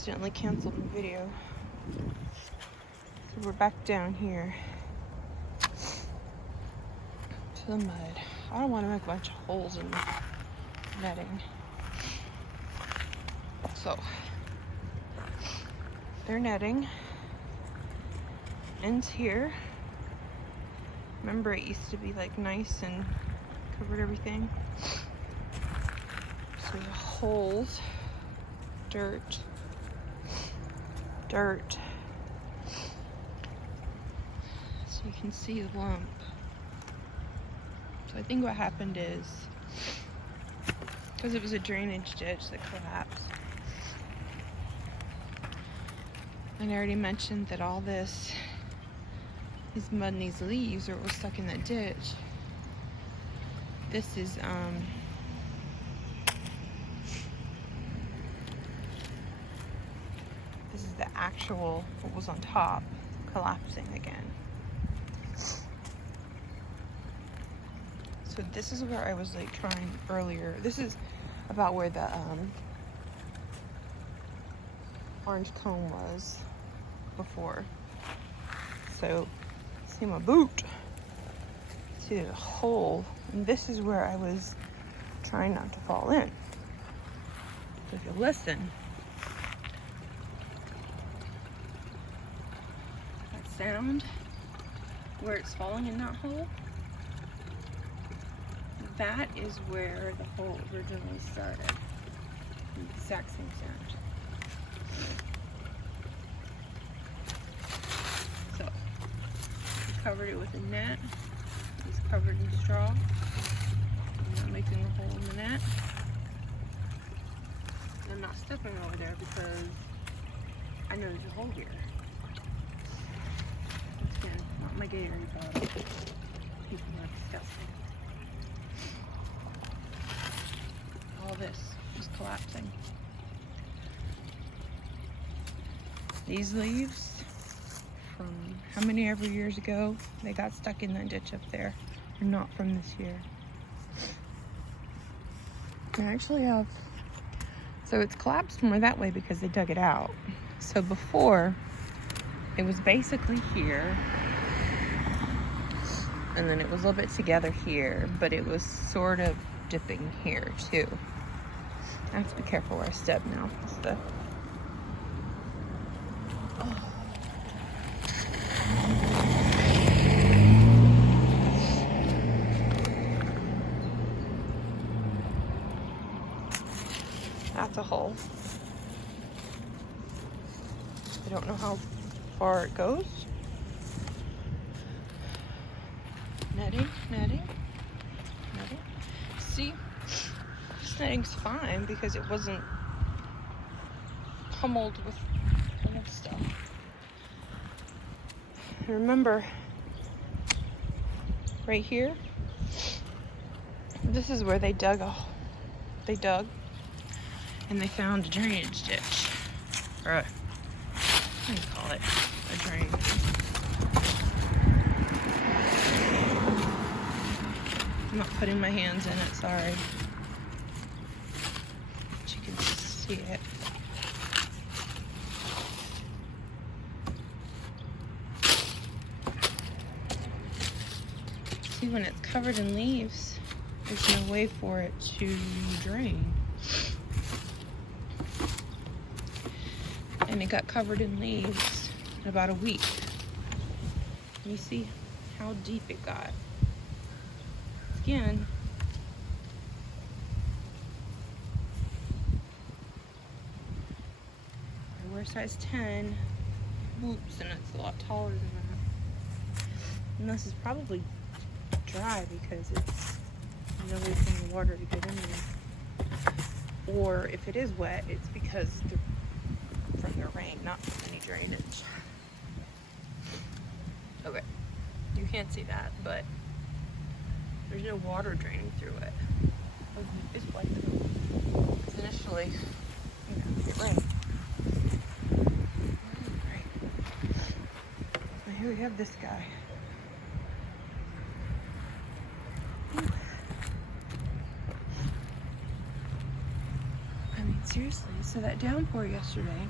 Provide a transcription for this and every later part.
accidentally canceled my video. So we're back down here to the mud. I don't want to make a bunch of holes in the netting. So, their netting ends here. Remember, it used to be like nice and covered everything. So the holes, dirt. So you can see the lump. So I think what happened is, because it was a drainage ditch that collapsed, and I already mentioned that all this mud and these leaves are what was stuck in that ditch. This is the actual what was on top collapsing again. So this is where I was like trying earlier. This is about where the orange cone was before. So see my boot. See the hole. And this is where I was trying not to fall in. So if you listen, that sound where it's falling in that hole, that is where the hole originally started. The exact same sound. So, we covered it with a net. It's covered in straw. I'm not making a hole in the net. And I'm not stepping over there because I know there's a hole here. Once again, not my gator dog. People are disgusting. All this is collapsing. These leaves from how many ever years ago they got stuck in that ditch up there are not from this year. I actually have, so it's collapsed more that way because they dug it out. So before it was basically here, and then it was a little bit together here, but it was sort of dipping here too. I have to be careful where I step now. That's a hole. I don't know how far it goes. Netting. See? This netting's fine because it wasn't pummeled with old stuff. And remember, right here, this is where they dug and they found a drainage ditch. Or what do you call it? A drain. I'm not putting my hands in it, sorry. But you can see it. See, when it's covered in leaves, there's no way for it to drain. And it got covered in leaves in about a week. You see how deep it got. Again, I wear size 10 boots and it's a lot taller than that. And this is probably dry because it's no way for the water to get in there. Or if it is wet, it's because from the rain, not from any drainage. Okay, you can't see that, but there's no water draining through it. It's like because initially, it rained. Right. Now here we have this guy. I mean, seriously. So that downpour yesterday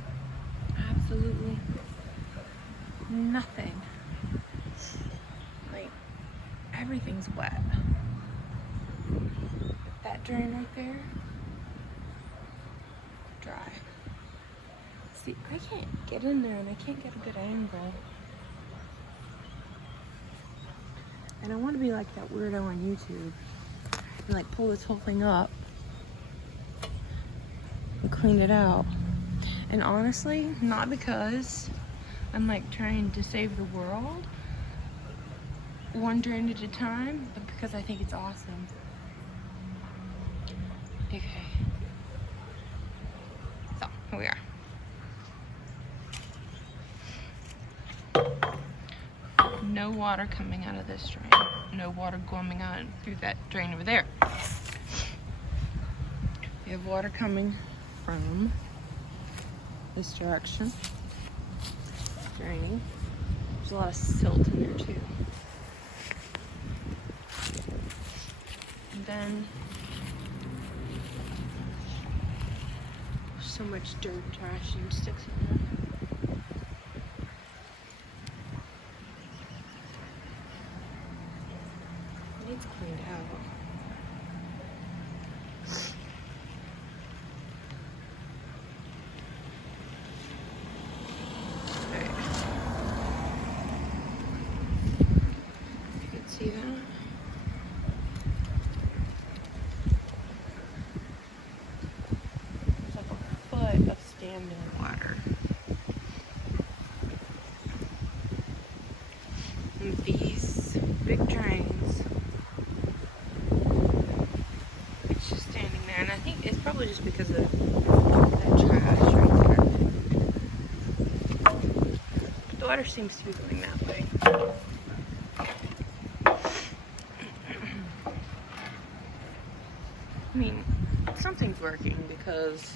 Absolutely nothing. Like, everything's wet. That drain right there, dry. See, I can't get in there and I can't get a good angle. And I want to be like that weirdo on YouTube and like pull this whole thing up and clean it out. And honestly, not because I'm like trying to save the world one drain at a time, but because I think it's awesome. Okay. So, here we are. No water coming out of this drain. No water going out through that drain over there. We have water coming from this direction, draining. There's a lot of silt in there too. And then so much dirt, trash, and sticks in there. It needs cleaned out. See that? There's like a foot of standing water. And these big drains, it's just standing there. And I think it's probably just because of that trash right there. But the water seems to be going that way. I mean, something's working because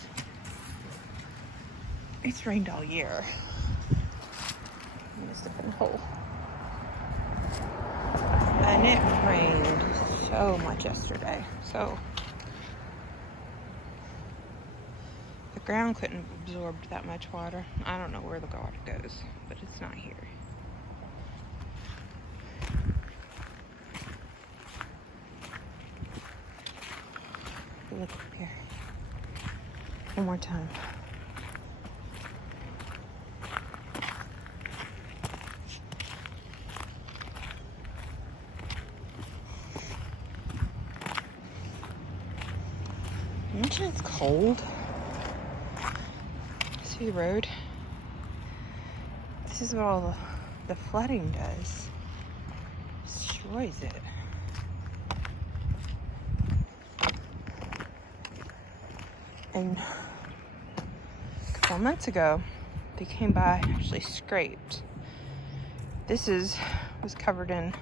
it's rained all year. In this different hole. And it rained so much yesterday. So the ground couldn't absorb that much water. I don't know where the water goes, but it's not here. Look up here. One more time. Imagine it's cold. See the road? This is what all the flooding does. Destroys it. And a couple months ago, they came by, actually scraped. This was covered in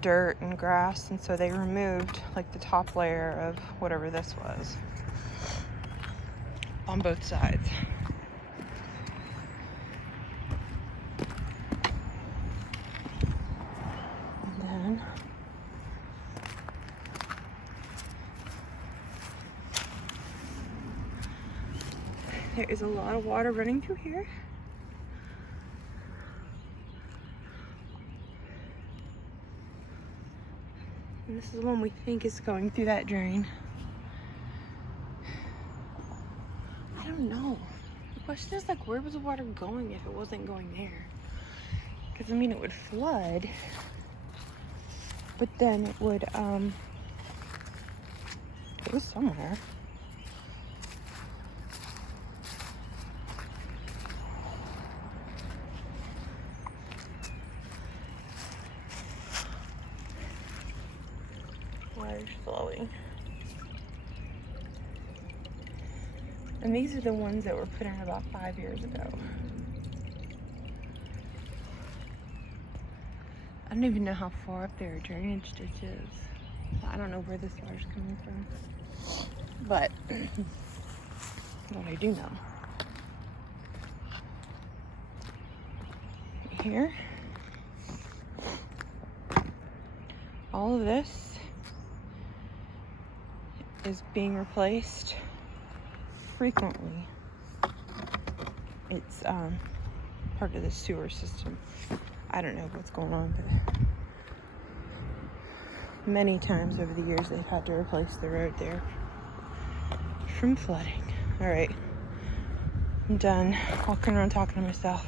dirt and grass, and so they removed like the top layer of whatever this was on both sides. And then there is a lot of water running through here. And this is the one we think is going through that drain. I don't know. The question is, like, where was the water going if it wasn't going there? Because, I mean, it would flood, but then it would, go somewhere. Water's flowing. And these are the ones that were put in about 5 years ago. I don't even know how far up their drainage ditch is. I don't know where this water's coming from. But what I do know. Here. All of this is being replaced frequently. It's part of the sewer system. I don't know what's going on, but many times over the years they've had to replace the road there from flooding. All right, I'm done walking around talking to myself.